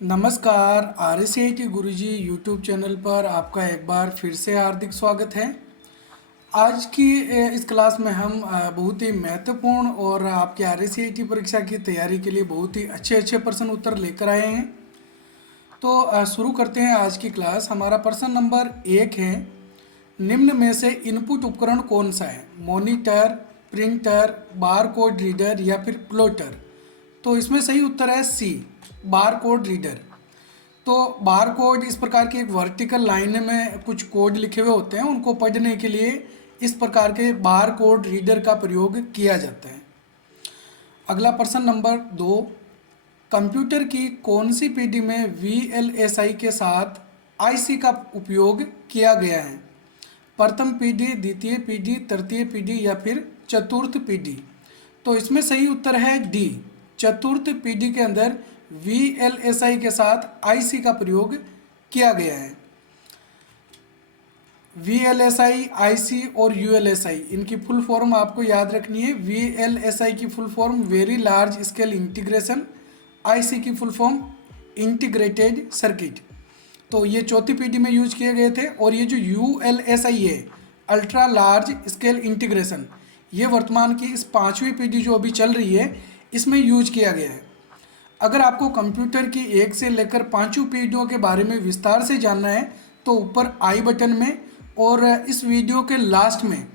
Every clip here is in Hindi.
नमस्कार। RSCIT गुरुजी यूट्यूब चैनल पर आपका एक बार फिर से हार्दिक स्वागत है। आज की इस क्लास में हम बहुत ही महत्वपूर्ण और आपके RSCIT परीक्षा की तैयारी के लिए बहुत ही अच्छे अच्छे प्रश्न उत्तर लेकर आए हैं। तो शुरू करते हैं आज की क्लास। हमारा प्रश्न नंबर 1 है, निम्न में से इनपुट उपकरण कौन सा है? Monitor, printer, bar code reader या फिर प्लॉटर? तो इसमें सही उत्तर है सी, बार कोड रीडर। तो बार कोड इस प्रकार की एक वर्टिकल लाइन में कुछ कोड लिखे हुए होते हैं, उनको पढ़ने के लिए इस प्रकार के बार कोड रीडर का प्रयोग किया जाता है। अगला प्रश्न नंबर 2, कंप्यूटर की कौन सी पीढ़ी में VLSI के साथ IC का उपयोग किया गया है? प्रथम पीढ़ी, द्वितीय पीढ़ी, तृतीय पीढ़ी या फिर चतुर्थ पीढ़ी? तो इसमें सही उत्तर है डी, चतुर्थ पीढ़ी के अंदर VLSI के साथ IC का प्रयोग किया गया है। VLSI, IC और ULSI इनकी फुल फॉर्म आपको याद रखनी है। VLSI की full form very large scale integration, IC की फुल फॉर्म इंटीग्रेटेड सर्किट। तो ये चौथी पीढ़ी में यूज किए गए थे। और ये जो ULSI है, अल्ट्रा लार्ज स्केल इंटीग्रेशन, ये वर्तमान की इस पांचवी पीढ़ी जो अभी चल रही है इसमें यूज किया गया है। अगर आपको कंप्यूटर की 1 से लेकर 5वीं पीढ़ियों के बारे में विस्तार से जानना है तो ऊपर आई बटन में और इस वीडियो के लास्ट में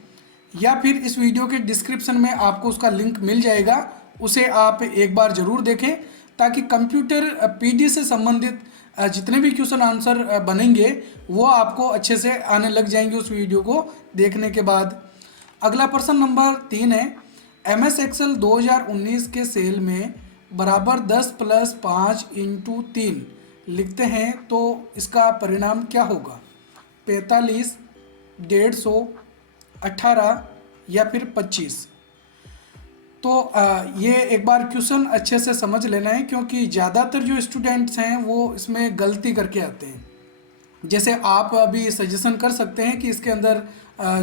या फिर इस वीडियो के डिस्क्रिप्शन में आपको उसका लिंक मिल जाएगा, उसे आप एक बार ज़रूर देखें ताकि कंप्यूटर पीढ़ी से संबंधित जितने भी क्वेश्चन आंसर बनेंगे वो आपको अच्छे से आने लग जाएंगे उस वीडियो को देखने के बाद। अगला प्रश्न नंबर 3 है, MS एक्सेल 2019 के सेल में बराबर 10 + 5 × 3 लिखते हैं तो इसका परिणाम क्या होगा? 45, 150, 18 या फिर 25? तो ये एक बार क्वेश्चन अच्छे से समझ लेना है क्योंकि ज़्यादातर जो स्टूडेंट्स हैं वो इसमें गलती करके आते हैं। जैसे आप अभी सजेशन कर सकते हैं कि इसके अंदर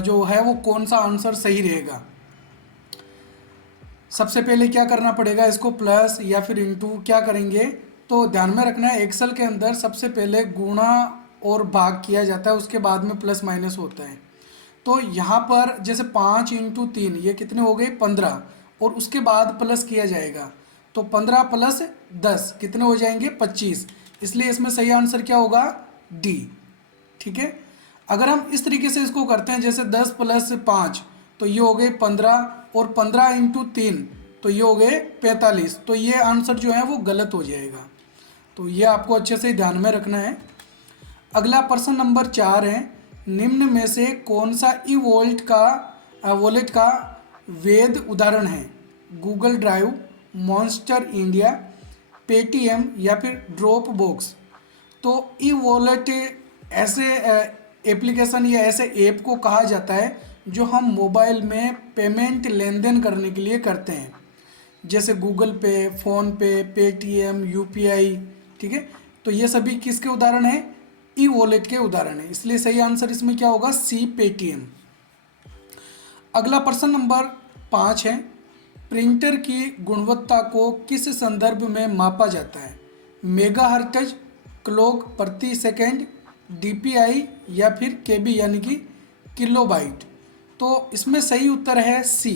जो है वो कौन सा आंसर सही रहेगा। सबसे पहले क्या करना पड़ेगा, इसको प्लस या फिर इंटू क्या करेंगे? तो ध्यान में रखना है एक्सेल के अंदर सबसे पहले गुणा और भाग किया जाता है, उसके बाद में प्लस माइनस होता है। तो यहाँ पर जैसे 5 × 3 ये कितने हो गए? 15, और उसके बाद प्लस किया जाएगा तो 15 + 10 कितने हो जाएंगे? 25। इसलिए इसमें सही आंसर क्या होगा? डी। ठीक है। अगर हम इस तरीके से इसको करते हैं जैसे 10 + 5 तो ये हो गए 15, और 15 × 3 तो ये हो गए 45। तो ये आंसर जो है वो गलत हो जाएगा। तो ये आपको अच्छे से ध्यान में रखना है। अगला प्रश्न नंबर 4 है, निम्न में से कौन सा वॉलेट का वैध उदाहरण है? Google drive, monster India, Paytm या फिर ड्रॉप बॉक्स? तो ई वॉलेट ऐसे एप्लीकेशन या ऐसे ऐप को कहा जाता है जो हम मोबाइल में पेमेंट लेन देन करने के लिए करते हैं, जैसे गूगल पे, फ़ोन पे, पेटीएम, UPI। ठीक है। तो ये सभी किसके उदाहरण हैं? ई वॉलेट के उदाहरण है। इसलिए सही आंसर इसमें क्या होगा? सी, पेटीएम। अगला प्रश्न नंबर 5 है, प्रिंटर की गुणवत्ता को किस संदर्भ में मापा जाता है? मेगाहर्ट्ज, क्लॉक प्रति सेकंड, DPI या फिर KB यानी कि किलोबाइट? तो इसमें सही उत्तर है सी,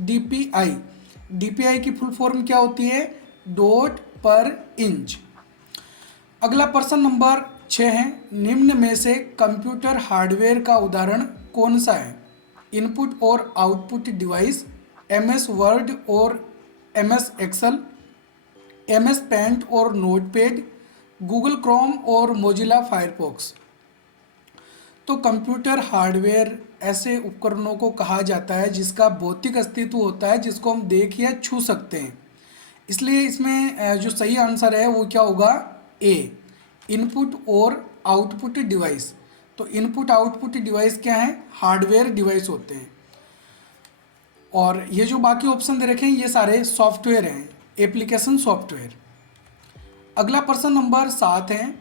DPI। DPI की फुल फॉर्म क्या होती है? डॉट पर इंच। अगला प्रश्न नंबर 6 है, निम्न में से कंप्यूटर हार्डवेयर का उदाहरण कौन सा है? इनपुट और आउटपुट डिवाइस, MS वर्ड और MS एक्सेल, MS पेंट और नोटपैड, गूगल क्रोम और मोजिला फायरफॉक्स? तो कंप्यूटर हार्डवेयर ऐसे उपकरणों को कहा जाता है जिसका भौतिक अस्तित्व होता है, जिसको हम देख या छू सकते हैं। इसलिए इसमें जो सही आंसर है वो क्या होगा? ए, इनपुट और आउटपुट डिवाइस। तो इनपुट आउटपुट डिवाइस क्या है? हार्डवेयर डिवाइस होते हैं। और ये जो बाकी ऑप्शन दे रखे हैं ये सारे सॉफ्टवेयर हैं, एप्लीकेशन सॉफ्टवेयर। अगला प्रश्न नंबर 7 है,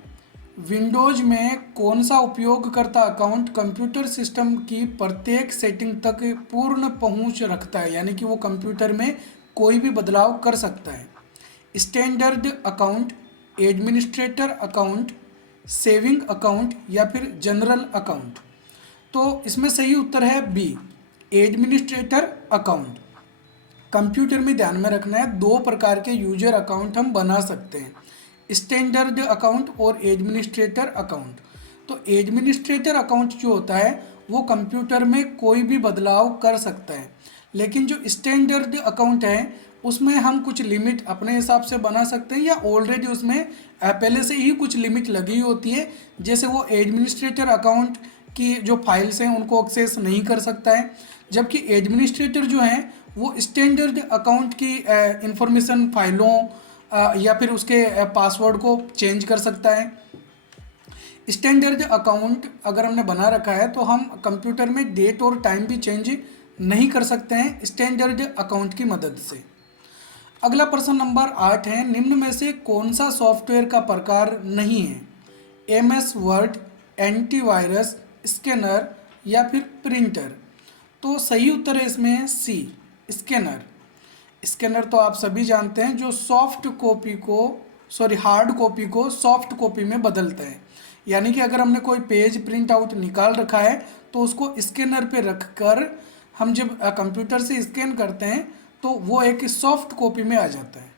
विंडोज में कौन सा उपयोगकर्ता अकाउंट कंप्यूटर सिस्टम की प्रत्येक सेटिंग तक पूर्ण पहुंच रखता है, यानी कि वो कंप्यूटर में कोई भी बदलाव कर सकता है? Standard account, administrator account, saving account या फिर जनरल अकाउंट। तो इसमें सही उत्तर है बी, एडमिनिस्ट्रेटर अकाउंट। कंप्यूटर में ध्यान में रखना है, दो प्रकार के यूजर अकाउंट हम बना सकते हैं, स्टैंडर्ड अकाउंट और एडमिनिस्ट्रेटर अकाउंट। तो एडमिनिस्ट्रेटर अकाउंट जो होता है वो कंप्यूटर में कोई भी बदलाव कर सकता है, लेकिन जो स्टैंडर्ड अकाउंट है उसमें हम कुछ लिमिट अपने हिसाब से बना सकते हैं, या ऑलरेडी उसमें पहले से ही कुछ लिमिट लगी होती है। जैसे वो एडमिनिस्ट्रेटर अकाउंट की जो फाइल्स हैं उनको एक्सेस नहीं कर सकता है, जबकि एडमिनिस्ट्रेटर जो है वो स्टैंडर्ड अकाउंट की इंफॉर्मेशन फाइलों या फिर उसके पासवर्ड को चेंज कर सकता है। स्टैंडर्ड अकाउंट अगर हमने बना रखा है तो हम कंप्यूटर में डेट और टाइम भी चेंज नहीं कर सकते हैं स्टैंडर्ड अकाउंट की मदद से। अगला प्रश्न नंबर 8 है, निम्न में से कौन सा सॉफ्टवेयर का प्रकार नहीं है? MS वर्ड, एंटीवायरस, स्कैनर या फिर प्रिंटर। तो सही उत्तर है इसमें सी, स्कैनर। स्कैनर तो आप सभी जानते हैं, जो हार्ड कॉपी को सॉफ्ट कॉपी में बदलता है। यानी कि अगर हमने कोई पेज प्रिंट आउट निकाल रखा है तो उसको स्कैनर पे रखकर हम जब कंप्यूटर से स्कैन करते हैं तो वो एक सॉफ्ट कॉपी में आ जाता है।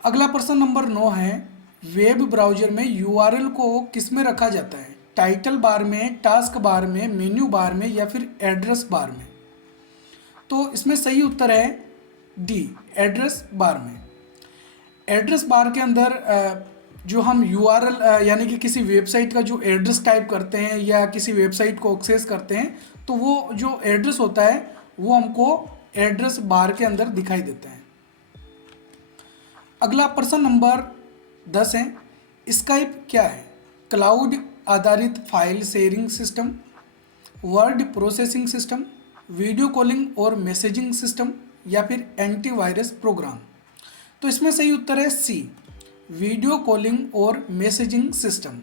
अगला प्रश्न नंबर 9 है, वेब ब्राउज़र में URL को किस में रखा जाता है? टाइटल बार में, टास्क बार में, मेन्यू बार में या फिर एड्रेस बार में। तो इसमें सही उत्तर है डी, एड्रेस बार में। एड्रेस बार के अंदर जो हम URL यानी कि किसी वेबसाइट का जो एड्रेस टाइप करते हैं या किसी वेबसाइट को एक्सेस करते हैं तो वो जो एड्रेस होता है वो हमको एड्रेस बार के अंदर दिखाई देता है। अगला प्रश्न नंबर 10 है, स्काइप क्या है? क्लाउड आधारित file sharing system, word processing system, video calling और मैसेजिंग सिस्टम या फिर एंटीवायरस प्रोग्राम। तो इसमें सही उत्तर है सी, वीडियो कॉलिंग और मैसेजिंग सिस्टम।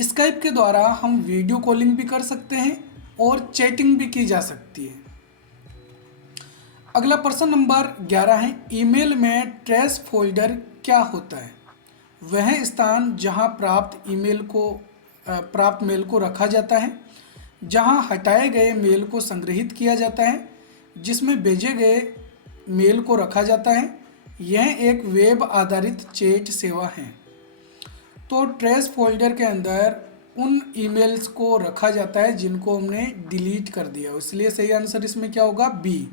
स्काइप के द्वारा हम वीडियो कॉलिंग भी कर सकते हैं और चैटिंग भी की जा सकती है। अगला प्रश्न नंबर 11 है, ईमेल में ट्रैश फोल्डर क्या होता है? वह स्थान जहां प्राप्त मेल को रखा जाता है, जहां हटाए गए मेल को संग्रहित किया जाता है, जिसमें भेजे गए मेल को रखा जाता है। यह एक वेब आधारित चैट सेवा है। तो ट्रैश फोल्डर के अंदर उन ईमेल्स को रखा जाता है जिनको हमने डिलीट कर दिया, इसलिए सही आंसर इसमें क्या होगा? बी,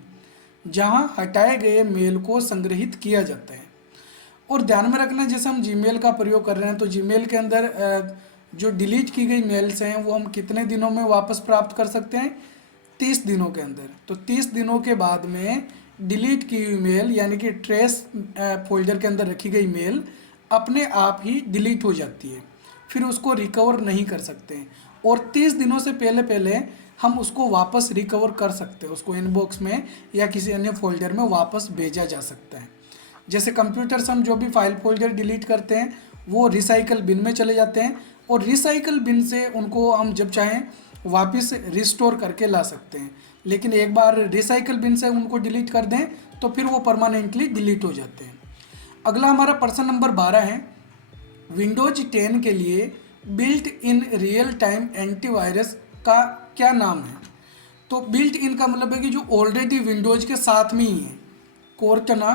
जहां हटाए गए मेल को संग्रहित किया जाता है। और ध्यान में रखना, जैसे हम जीमेल का प्रयोग कर रहे हैं तो जीमेल के अंदर जो डिलीट की गई मेल्स हैं वो हम कितने दिनों में वापस प्राप्त कर सकते हैं? 30 दिनों के अंदर। तो 30 दिनों के बाद में डिलीट की हुई मेल यानी कि ट्रैश फोल्डर के अंदर रखी गई मेल अपने आप ही डिलीट हो जाती है, फिर उसको रिकवर नहीं कर सकते हैं। और 30 दिनों से पहले पहले हम उसको वापस रिकवर कर सकते हैं, उसको इनबॉक्स में या किसी अन्य फोल्डर में वापस भेजा जा सकता है। जैसे कंप्यूटर से हम जो भी फाइल फोल्डर डिलीट करते हैं वो रिसाइकल बिन में चले जाते हैं और रिसाइकल बिन से उनको हम जब चाहें वापस रिस्टोर करके ला सकते हैं। लेकिन एक बार रिसाइकल बिन से उनको डिलीट कर दें तो फिर वो परमानेंटली डिलीट हो जाते हैं। अगला हमारा प्रश्न नंबर 12 है, विंडोज 10 के लिए built in real time antivirus का क्या नाम है? तो बिल्ट इन का मतलब है कि जो ऑलरेडी विंडोज के साथ में ही है। कोर्टना,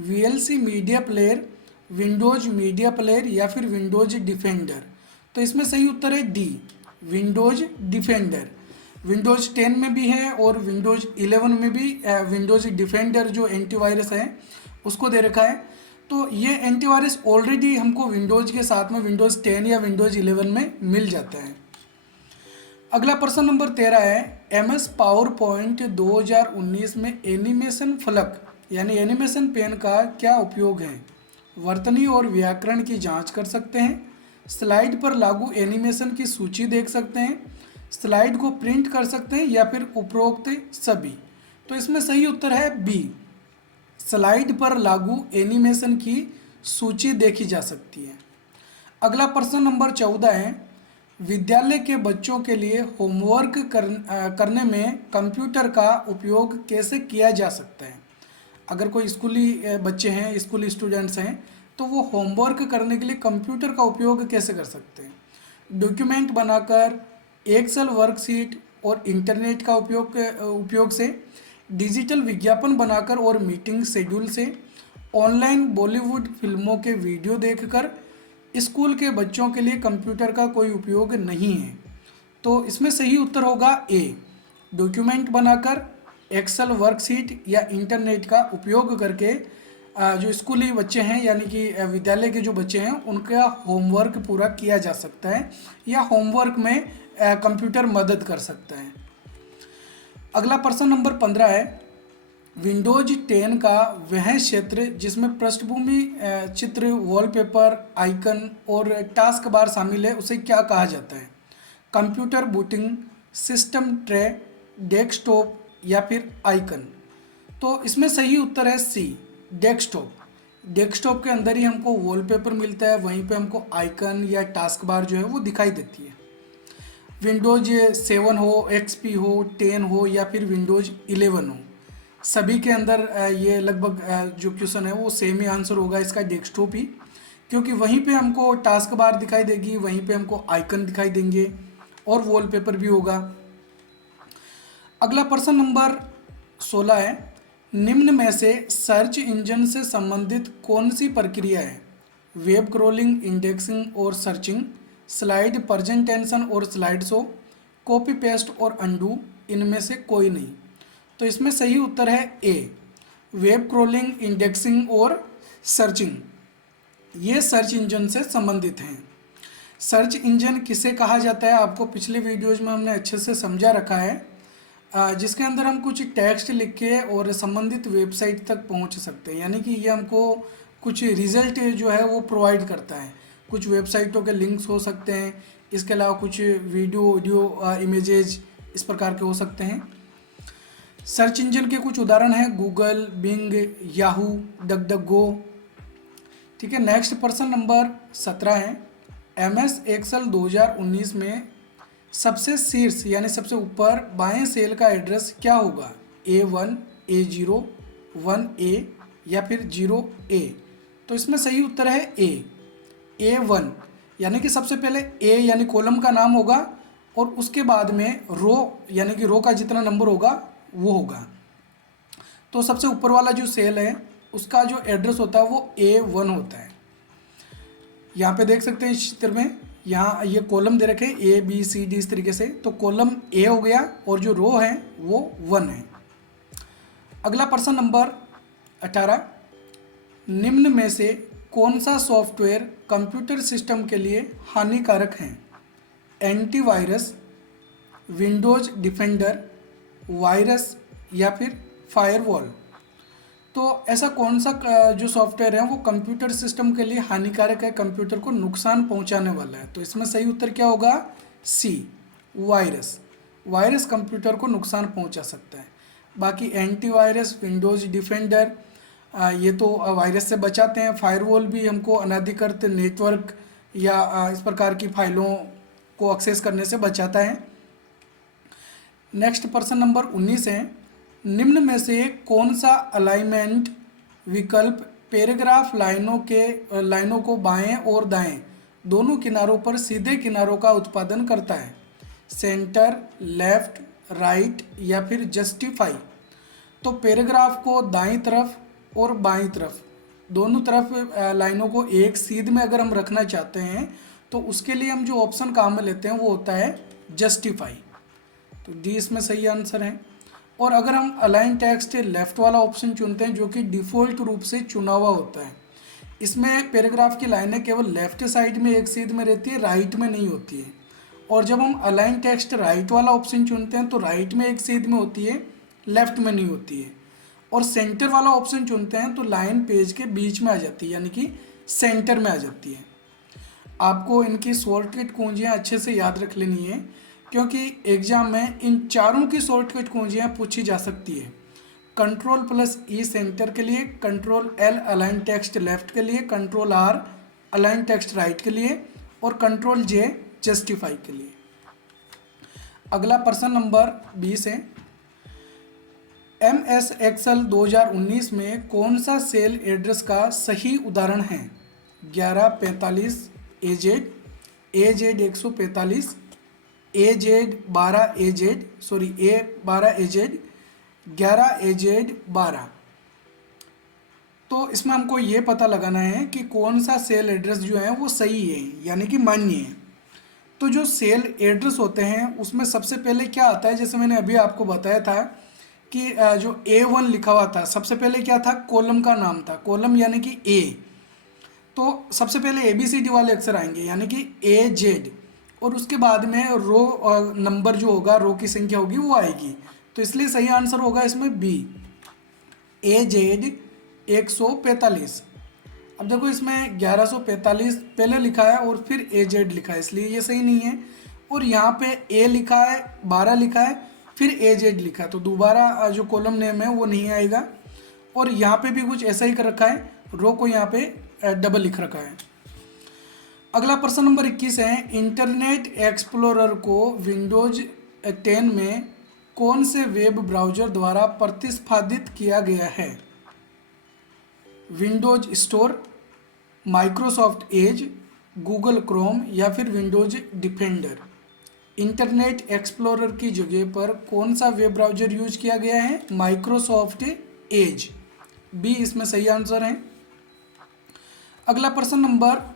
VLC media player, Windows media player या फिर विंडोज डिफेंडर। तो इसमें सही उत्तर है डी, विंडोज डिफेंडर। विंडोज 10 में भी है और विंडोज 11 में भी विंडोज डिफेंडर जो एंटीवायरस है उसको दे रखा है। तो ये एंटीवायरस ऑलरेडी हमको विंडोज के साथ में विंडोज 10 या विंडोज 11 में मिल जाता है। अगला प्रश्न नंबर 13 है, MS पावरपॉइंट 2019 में एनिमेशन फलक यानी एनिमेशन पेन का क्या उपयोग है? वर्तनी और व्याकरण की जांच कर सकते हैं, स्लाइड पर लागू एनिमेशन की सूची देख सकते हैं, स्लाइड को प्रिंट कर सकते हैं या फिर उपरोक्त सभी। तो इसमें सही उत्तर है बी, स्लाइड पर लागू एनिमेशन की सूची देखी जा सकती है। अगला प्रश्न नंबर 14 है, विद्यालय के बच्चों के लिए होमवर्क करने में कंप्यूटर का उपयोग कैसे किया जा सकता है? अगर कोई स्कूली बच्चे हैं, स्कूली स्टूडेंट्स हैं तो वो होमवर्क करने के लिए कंप्यूटर का उपयोग कैसे कर सकते हैं? डॉक्यूमेंट बनाकर, एक्सेल वर्कशीट और इंटरनेट का उपयोग से, डिजिटल विज्ञापन बनाकर और मीटिंग शेड्यूल से, ऑनलाइन बॉलीवुड फिल्मों के वीडियो देखकर। स्कूल के बच्चों के लिए कंप्यूटर का कोई उपयोग नहीं है। तो इसमें सही उत्तर होगा ए, डॉक्यूमेंट बनाकर, एक्सेल वर्कशीट या इंटरनेट का उपयोग करके जो स्कूली बच्चे हैं यानी कि विद्यालय के जो बच्चे हैं उनका होमवर्क पूरा किया जा सकता है या होमवर्क में कंप्यूटर मदद कर सकता है। अगला प्रश्न नंबर 15 है, विंडोज 10 का वह क्षेत्र जिसमें पृष्ठभूमि चित्र, वॉलपेपर, आइकन और टास्क बार शामिल है उसे क्या कहा जाता है? Computer booting, system tray, desktop या फिर आइकन। तो इसमें सही उत्तर है सी, डेस्कटॉप। डेस्कटॉप के अंदर ही हमको वॉलपेपर मिलता है, वहीं पे हमको आइकन या टास्क बार जो है वो दिखाई देती है। विंडोज 7 हो, एक्सपी हो, 10 हो या फिर विंडोज 11 हो, सभी के अंदर ये लगभग जो क्वेश्चन है वो सेम ही आंसर होगा इसका, डेस्कटॉप ही, क्योंकि वहीं पे हमको टास्क बार दिखाई देगी, वहीं पे हमको आइकन दिखाई देंगे और वॉलपेपर भी होगा। अगला प्रश्न नंबर 16 है, निम्न में से सर्च इंजन से संबंधित कौन सी प्रक्रिया है? वेब क्रॉलिंग, इंडेक्सिंग और सर्चिंग, स्लाइड प्रेजेंटेशन और स्लाइड शो, कॉपी पेस्ट और अनडू, इनमें से कोई नहीं। तो इसमें सही उत्तर है ए, वेब क्रॉलिंग, इंडेक्सिंग और सर्चिंग, ये सर्च इंजन से संबंधित हैं। सर्च इंजन किसे कहा जाता है आपको पिछले वीडियोज में हमने अच्छे से समझा रखा है, जिसके अंदर हम कुछ टेक्स्ट लिख के और संबंधित वेबसाइट तक पहुंच सकते हैं, यानी कि ये हमको कुछ रिजल्ट जो है वो प्रोवाइड करता है। कुछ वेबसाइटों के लिंक्स हो सकते हैं, इसके अलावा कुछ वीडियो ऑडियो इमेजेज इस प्रकार के हो सकते हैं। सर्च इंजन के कुछ उदाहरण हैं गूगल, बिंग, याहू, डकडकगो। ठीक है, नेक्स्ट प्रश्न नंबर 17 है, MS एक्सेल 2019 में सबसे शीर्ष यानी सबसे ऊपर बाएं सेल का एड्रेस क्या होगा? A1, A0, 1A या फिर 0A। तो इसमें सही उत्तर है ए, A1, यानी कि सबसे पहले A यानी कॉलम का नाम होगा और उसके बाद में रो यानी कि रो का जितना नंबर होगा वो होगा। तो सबसे ऊपर वाला जो सेल है उसका जो एड्रेस होता है वो A1 होता है। यहाँ पे देख सकते हैं इस चित्र में, यहाँ ये कॉलम दे रखे A B C D इस तरीके से, तो कॉलम A हो गया और जो रो है वो 1 है। अगला प्रश्न नंबर 18, निम्न में से कौन सा सॉफ्टवेयर कंप्यूटर सिस्टम के लिए हानिकारक है? एंटीवायरस, विंडोज डिफेंडर, वायरस या फिर फायरवॉल। तो ऐसा कौन सा जो सॉफ्टवेयर है वो कंप्यूटर सिस्टम के लिए हानिकारक है, कंप्यूटर को नुकसान पहुंचाने वाला है? तो इसमें सही उत्तर क्या होगा? सी, वायरस। वायरस कंप्यूटर को नुकसान पहुंचा सकता है। बाकी एंटीवायरस, विंडोज डिफेंडर ये तो वायरस से बचाते हैं। फायरवॉल भी हमको अनधिकृत नेटवर्क या इस प्रकार की फाइलों को एक्सेस करने से बचाता है। नेक्स्ट प्रश्न नंबर 19 है, निम्न में से कौन सा अलाइनमेंट विकल्प पैराग्राफ लाइनों को बाएं और दाएं दोनों किनारों पर सीधे किनारों का उत्पादन करता है? सेंटर, लेफ्ट, राइट या फिर जस्टिफाई। तो पैराग्राफ को दाईं तरफ और बाईं तरफ दोनों तरफ लाइनों को एक सीध में अगर हम रखना चाहते हैं तो उसके लिए हम जो ऑप्शन काम में लेते हैं वो होता है जस्टिफाई। तो डी इसमें सही आंसर है। और अगर हम अलाइन टेक्स्ट लेफ्ट वाला ऑप्शन चुनते हैं जो कि डिफ़ॉल्ट रूप से चुना हुआ होता है, इसमें पैराग्राफ की लाइनें केवल लेफ्ट साइड में एक सीध में रहती है, राइट में नहीं होती है। और जब हम अलाइन टेक्स्ट राइट वाला ऑप्शन चुनते हैं तो राइट में एक सीध में होती है, लेफ्ट में नहीं होती है। और सेंटर वाला ऑप्शन चुनते हैं तो लाइन पेज के बीच में आ जाती है, यानी कि सेंटर में आ जाती है। आपको इनकी शॉर्टकट कुंजियाँ अच्छे से याद रख लेनी है क्योंकि एग्जाम में इन चारों की शॉर्टकट कुंजियाँ पूछी जा सकती है। Ctrl+E सेंटर के लिए, Ctrl+L अलाइन टेक्स्ट लेफ्ट के लिए, Ctrl+R अलाइन टेक्स्ट राइट के लिए और Ctrl+J जस्टिफाई के लिए। अगला प्रश्न नंबर 20 है, MS एक्सेल 2019 में कौन सा सेल एड्रेस का सही उदाहरण है? 1145 AZ, AZ 145, AZ 12 AZ, sorry A 12 AZ, 11 AZ 12। तो इसमें हमको ये पता लगाना है कि कौन सा सेल एड्रेस जो है वो सही है, यानी कि मान्य है। तो जो सेल एड्रेस होते हैं उसमें सबसे पहले क्या आता है, जैसे मैंने अभी आपको बताया था कि जो A1 लिखा हुआ था, सबसे पहले क्या था, कॉलम का नाम था, कॉलम यानी कि ए। तो सबसे पहले ABCD वाले अक्षर आएंगे यानी कि AZ, और उसके बाद में रो नंबर जो होगा, रो की संख्या होगी वो आएगी। तो इसलिए सही आंसर होगा इसमें बी, AZ 145। अब देखो इसमें 1145 पहले लिखा है और फिर AZ लिखा है, इसलिए ये सही नहीं है। और यहाँ पे A लिखा है, 12 लिखा है, फिर AZ लिखा है, तो दोबारा जो कॉलम नेम है वो नहीं आएगा। और यहाँ पे भी कुछ ऐसा ही कर रखा है, रो को यहाँ पे डबल लिख रखा है। अगला प्रश्न नंबर 21 है, इंटरनेट एक्सप्लोरर को विंडोज 10 में कौन से वेब ब्राउज़र द्वारा प्रतिस्पादित किया गया है? Windows store, Microsoft Edge, Google Chrome या फिर विंडोज डिफेंडर। इंटरनेट एक्सप्लोरर की जगह पर कौन सा वेब ब्राउज़र यूज किया गया है? माइक्रोसॉफ्ट एज, बी इसमें सही आंसर है। अगला प्रश्न नंबर,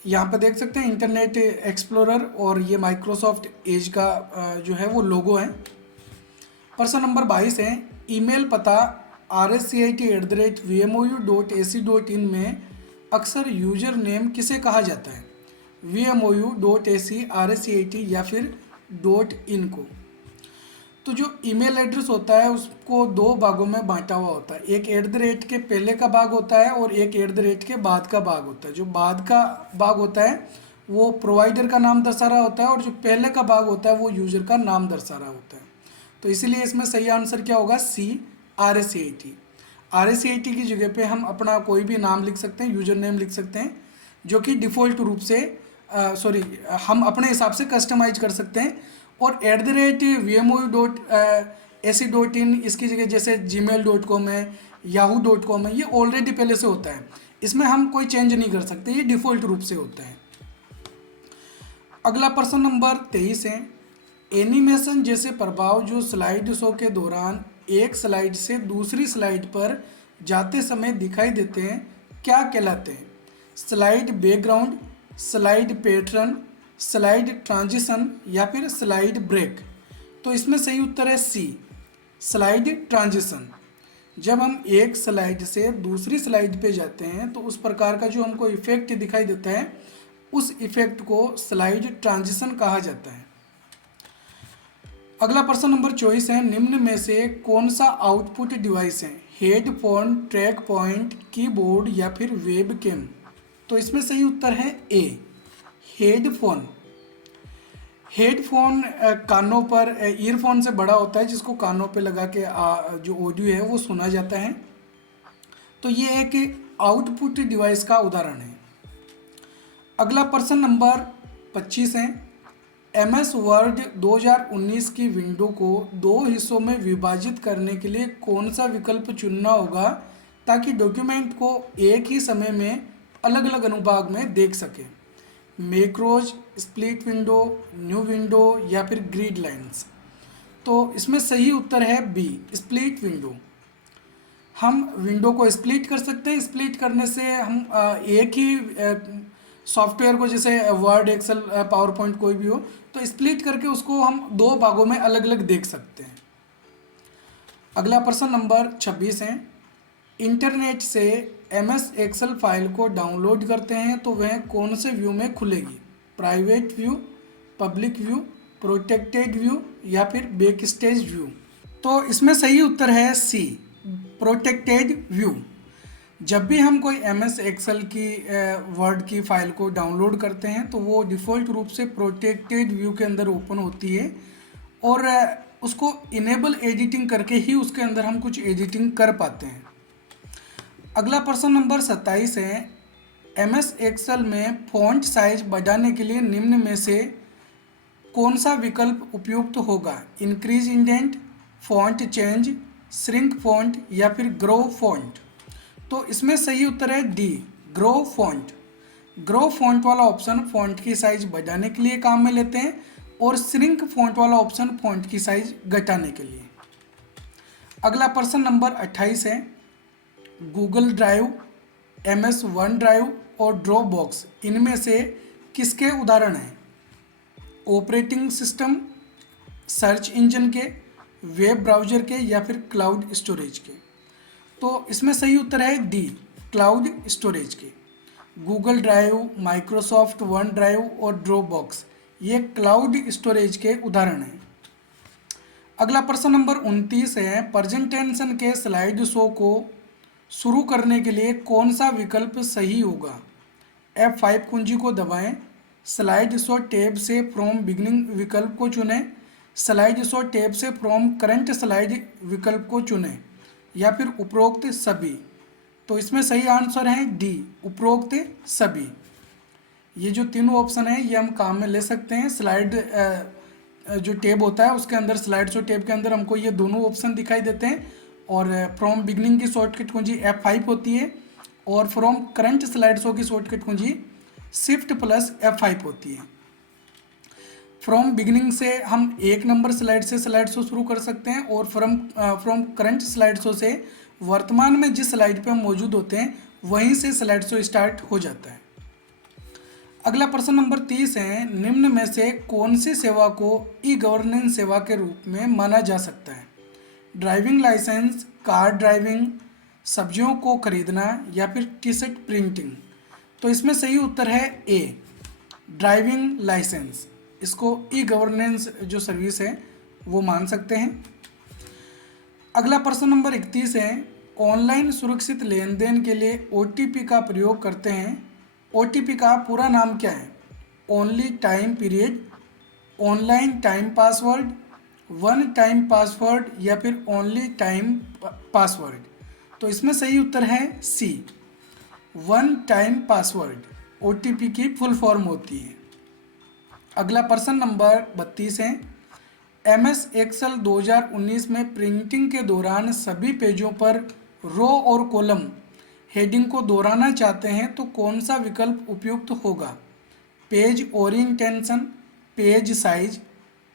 यहाँ पे देख सकते हैं इंटरनेट एक्सप्लोरर और ये माइक्रोसॉफ्ट एज का जो है वो लोगो है। प्रश्न नंबर 22 है, ईमेल पता rcit@vmou.ac.in में अक्सर यूजर नेम किसे कहा जाता है? vmou.ac, rcit या फिर .in को। तो जो ईमेल एड्रेस होता है उसको दो भागों में बांटा हुआ होता है, एक @ के पहले का भाग होता है और एक @ के बाद का भाग होता है। जो बाद का भाग होता है वो प्रोवाइडर का नाम दर्शा रहा होता है और जो पहले का भाग होता है वो यूजर का नाम दर्शा रहा होता है। तो इसीलिए इसमें सही आंसर क्या होगा? सी, rcit। rcit की जगह पे हम अपना कोई भी नाम लिख सकते हैं, यूजर नेम लिख सकते हैं, जो कि डिफ़ॉल्ट रूप से हम अपने हिसाब से कस्टमाइज कर सकते हैं। और @vmou.ac.in इसकी जगह जैसे gmail.com है, yahoo.com है, ये ऑलरेडी पहले से होता है, इसमें हम कोई चेंज नहीं कर सकते, ये डिफ़ॉल्ट रूप से होता है। अगला प्रश्न नंबर 23 है, एनिमेशन जैसे प्रभाव जो स्लाइड शो के दौरान एक स्लाइड से दूसरी स्लाइड पर जाते समय दिखाई देते हैं क्या कहलाते हैं? Slide background, slide pattern, slide transition या फिर स्लाइड ब्रेक। तो इसमें सही उत्तर है सी, स्लाइड ट्रांजिशन। जब हम एक स्लाइड से दूसरी स्लाइड पे जाते हैं तो उस प्रकार का जो हमको इफेक्ट दिखाई देता है उस इफेक्ट को स्लाइड ट्रांजिशन कहा जाता है। अगला प्रश्न नंबर 24 है, निम्न में से कौन सा आउटपुट डिवाइस है? हेडफोन, ट्रैक पॉइंट, कीबोर्ड या फिर वेबकैम। तो इसमें सही उत्तर है ए, हेडफोन। हेडफोन कानों पर, ईयरफोन से बड़ा होता है जिसको कानों पे लगा के जो ऑडियो है वो सुना जाता है। तो ये एक आउटपुट डिवाइस का उदाहरण है। अगला प्रश्न नंबर 25 है, MS वर्ड 2019 की विंडो को दो हिस्सों में विभाजित करने के लिए कौन सा विकल्प चुनना होगा ताकि डॉक्यूमेंट को एक ही समय में अलग अलग अनुभाग में देख सकें? Macros, split window, new window या फिर ग्रिड लाइंस। तो इसमें सही उत्तर है बी, स्प्लिट विंडो। हम विंडो को स्प्लिट कर सकते हैं, स्प्लिट करने से हम एक ही सॉफ्टवेयर को, जैसे वर्ड, एक्सेल, पावर पॉइंट कोई भी हो, तो स्प्लिट करके उसको हम दो भागों में अलग अलग देख सकते हैं। अगला प्रश्न नंबर 26 है, इंटरनेट से MS एक्सेल फाइल को डाउनलोड करते हैं तो वह कौन से व्यू में खुलेगी? Private view, public view, protected view या फिर बैक स्टेज व्यू। तो इसमें सही उत्तर है सी, प्रोटेक्टेड व्यू। जब भी हम कोई MS एक्सेल की वर्ड की फ़ाइल को डाउनलोड करते हैं तो वो डिफ़ॉल्ट रूप से प्रोटेक्टेड व्यू के अंदर ओपन होती है और उसको इनेबल एडिटिंग करके ही उसके अंदर हम कुछ एडिटिंग कर पाते हैं। अगला प्रश्न नंबर 27 है, MS एक्सेल में फ़ॉन्ट साइज बढ़ाने के लिए निम्न में से कौन सा विकल्प उपयुक्त होगा? Increase indent, font change, shrink font या फिर ग्रो फ़ॉन्ट। तो इसमें सही उत्तर है D, grow font, grow font वाला ऑप्शन फॉन्ट की साइज बढ़ाने के लिए काम में लेते हैं, और श्रिंक फॉन्ट वाला ऑप्शन फॉन्ट की साइज घटाने के लिए। अगला प्रश्न नंबर 28 है, Google drive, MS one drive और ड्रॉप बॉक्स इनमें से किसके उदाहरण हैं? ऑपरेटिंग सिस्टम, सर्च इंजन के, वेब ब्राउज़र के, या फिर क्लाउड स्टोरेज के? तो इसमें सही उत्तर है डी, क्लाउड स्टोरेज के। Google drive, Microsoft one drive और ड्रॉप बॉक्स ये क्लाउड स्टोरेज के उदाहरण हैं। अगला प्रश्न नंबर 29 है, प्रेजेंटेशन के स्लाइड शो को शुरू करने के लिए कौन सा विकल्प सही होगा? F5 कुंजी को दबाएं, स्लाइड शो टैब से फ्रॉम बिगिनिंग विकल्प को चुनें, स्लाइड शो टैब से फ्रॉम करंट स्लाइड विकल्प को चुनें, या फिर उपरोक्त सभी? तो इसमें सही आंसर है डी, उपरोक्त सभी। ये जो तीनों ऑप्शन है ये हम काम में ले सकते हैं। स्लाइड जो टैब होता है उसके अंदर, स्लाइड शो टैब के अंदर हमको ये दोनों ऑप्शन दिखाई देते हैं, और फ्रॉम बिगनिंग की शॉर्टकट कुंजी F5 होती है, और फ्रॉम करंट स्लाइड शो की शॉर्टकट कुंजी Shift+F5 होती है। फ्रॉम बिगनिंग से हम एक नंबर स्लाइड से स्लाइड शो शुरू कर सकते हैं, और फ्रॉम करंट स्लाइड शो से वर्तमान में जिस स्लाइड पे हम मौजूद होते हैं वहीं से स्लाइड शो स्टार्ट हो जाता है। अगला प्रश्न नंबर 30 है, निम्न में से कौन सी सेवा को ई गवर्नेंस सेवा के रूप में माना जा सकता है? ड्राइविंग लाइसेंस, कार ड्राइविंग, सब्जियों को खरीदना, या फिर टी-शर्ट प्रिंटिंग? तो इसमें सही उत्तर है ए, ड्राइविंग लाइसेंस। इसको ई गवर्नेंस जो सर्विस है वो मान सकते हैं। अगला प्रश्न नंबर 31 है, ऑनलाइन सुरक्षित लेन देन के लिए OTP का प्रयोग करते हैं। OTP का पूरा नाम क्या है? Only time period, online time password, one time password, या फिर ओनली टाइम पासवर्ड? तो इसमें सही उत्तर है सी, वन टाइम पासवर्ड OTP की फुल फॉर्म होती है। अगला प्रश्न नंबर 32 है, MS एक्सेल 2019 में प्रिंटिंग के दौरान सभी पेजों पर रो और कॉलम हेडिंग को दोहराना चाहते हैं तो कौन सा विकल्प उपयुक्त होगा? Page orientation, page size,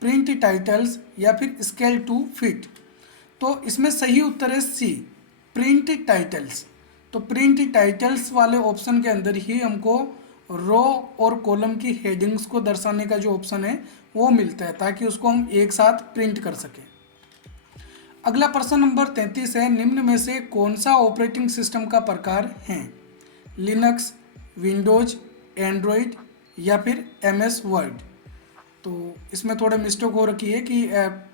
print titles, या फिर स्केल टू फिट? तो इसमें सही उत्तर है सी, प्रिंट टाइटल्स। तो प्रिंट टाइटल्स वाले ऑप्शन के अंदर ही हमको रो और कॉलम की हेडिंग्स को दर्शाने का जो ऑप्शन है वो मिलता है, ताकि उसको हम एक साथ प्रिंट कर सकें। अगला प्रश्न नंबर 33 है, निम्न में से कौन सा ऑपरेटिंग सिस्टम का प्रकार है? लिनक्स, विंडोज, एंड्रॉयड, या फिर MS वर्ड? तो इसमें थोड़ा मिस्टेक हो रखी है कि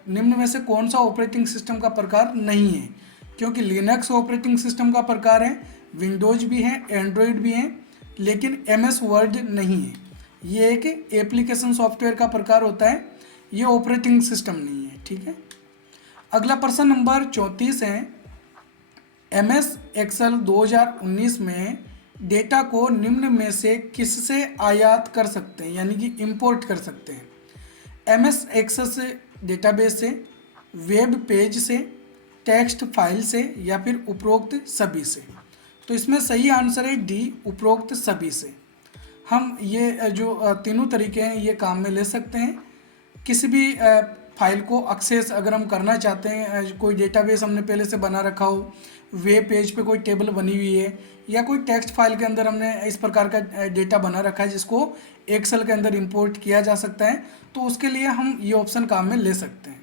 निम्न में से कौन सा ऑपरेटिंग सिस्टम का प्रकार नहीं है, क्योंकि लिनक्स ऑपरेटिंग सिस्टम का प्रकार है, विंडोज भी है, एंड्रॉयड भी है, लेकिन MS वर्ड नहीं है। ये एक एप्लीकेशन सॉफ्टवेयर का प्रकार होता है, ये ऑपरेटिंग सिस्टम नहीं है। ठीक है। अगला प्रश्न नंबर 34 है, MS एक्सेल 2019 में डेटा को निम्न में से किससे आयात कर सकते हैं, यानी कि इंपोर्ट कर सकते हैं? MS एक्सेल से, डेटाबेस से, वेब पेज से, टेक्स्ट फाइल से, या फिर उपरोक्त सभी से? तो इसमें सही आंसर है डी, उपरोक्त सभी से। हम ये जो तीनों तरीके हैं ये काम में ले सकते हैं। किसी भी फाइल को एक्सेस अगर हम करना चाहते हैं, कोई डेटाबेस हमने पहले से बना रखा हो, वेब पेज पे कोई टेबल बनी हुई है, या कोई टेक्स्ट फाइल के अंदर हमने इस प्रकार का डेटा बना रखा है जिसको एक्सेल के अंदर इंपोर्ट किया जा सकता है, तो उसके लिए हम ये ऑप्शन काम में ले सकते हैं।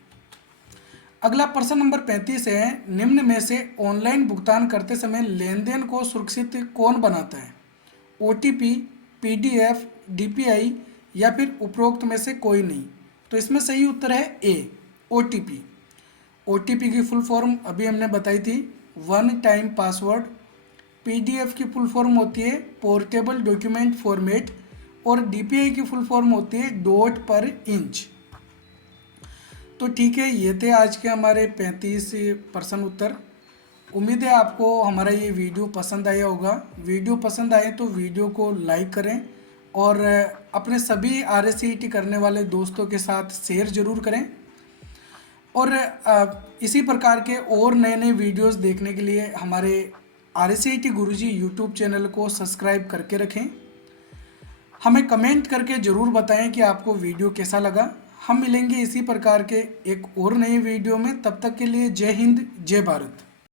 अगला प्रश्न नंबर 35 है, निम्न में से ऑनलाइन भुगतान करते समय लेन देन को सुरक्षित कौन बनाता है? OTP, PDF, DPI, या फिर उपरोक्त में से कोई नहीं? तो इसमें सही उत्तर है ए, OTP। OTP की फुल फॉर्म अभी हमने बताई थी, वन टाइम पासवर्ड। PDF की फुल फॉर्म होती है पोर्टेबल डॉक्यूमेंट फॉर्मेट, और DPI की फुल फॉर्म होती है डॉट पर इंच। तो ठीक है, ये थे आज के हमारे 35 प्रश्न उत्तर। उम्मीद है आपको हमारा ये वीडियो पसंद आया होगा। वीडियो पसंद आए तो वीडियो को लाइक करें, और अपने सभी RSCET करने वाले दोस्तों के साथ शेयर ज़रूर करें। और इसी प्रकार के और नए नए वीडियोस देखने के लिए हमारे RCIT गुरुजी यूट्यूब चैनल को सब्सक्राइब करके रखें। हमें कमेंट करके ज़रूर बताएं कि आपको वीडियो कैसा लगा। हम मिलेंगे इसी प्रकार के एक और नए वीडियो में, तब तक के लिए जय हिंद जय भारत।